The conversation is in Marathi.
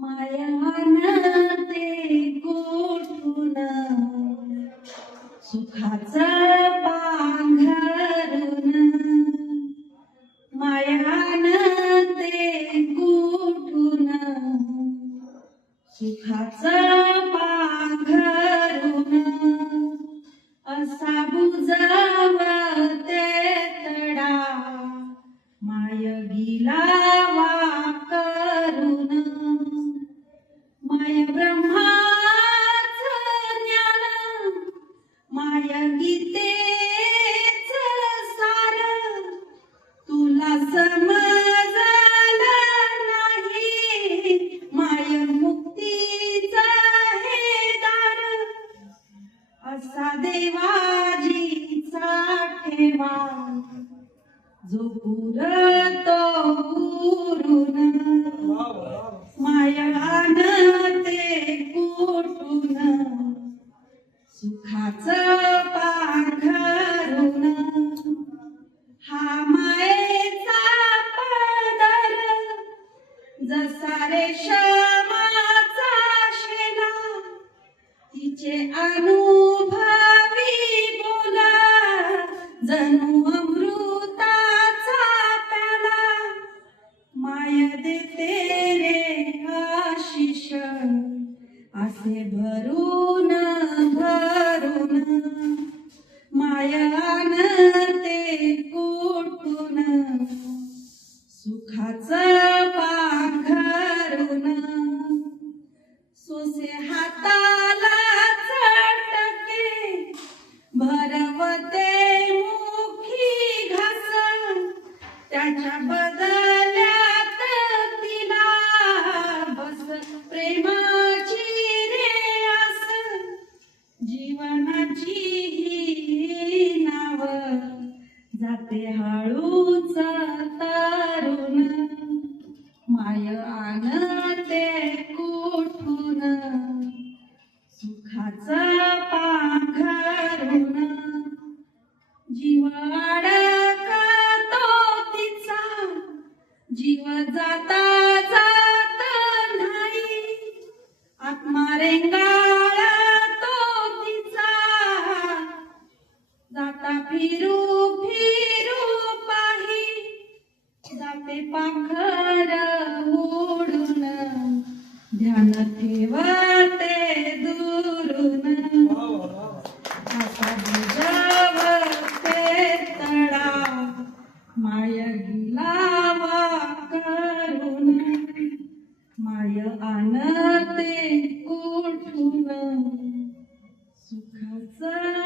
मायान ते कुठून सुखाचं पांघरून मायान ते कुठून सुखाचं पांघरून असा बुजवते तडा माय गिलावा करून माय ब्रह्माचं ज्ञान माय गीतेच सार तुला समजलं नाही माय मुक्तीचा हे दार असा देवाजीचा ठेवा जो पुरतो पुरून मायान ते कुठून सुखाचं पांघरून हा मायेचा पदर जसा रेशमाचा शेला तिचे अनुभवी बोला जणू अमृताचा प्याला माय देते रे आशिष असे भरून भरून मायान ते कुठून सुखाचं पांघरून सोसे हाताला चटके भरवते मुखी घास त्याच्या बदल्यात तिला बस प्रेमाची रे आस जीवनाची ही नाव जाते हळूच तरुण माय आणते कुठून सुखाचं पांघरून जीव अडकतो तिचा जीव जाता जात नाही आत्मा रेंगाळतो तिचा जाता फिरू फिरू पाही जाते पाखर उडून ध्यान ठेवते दुरून असा बुजवते तडा माय गिलावा करून माय आणते कुठून सुखाचं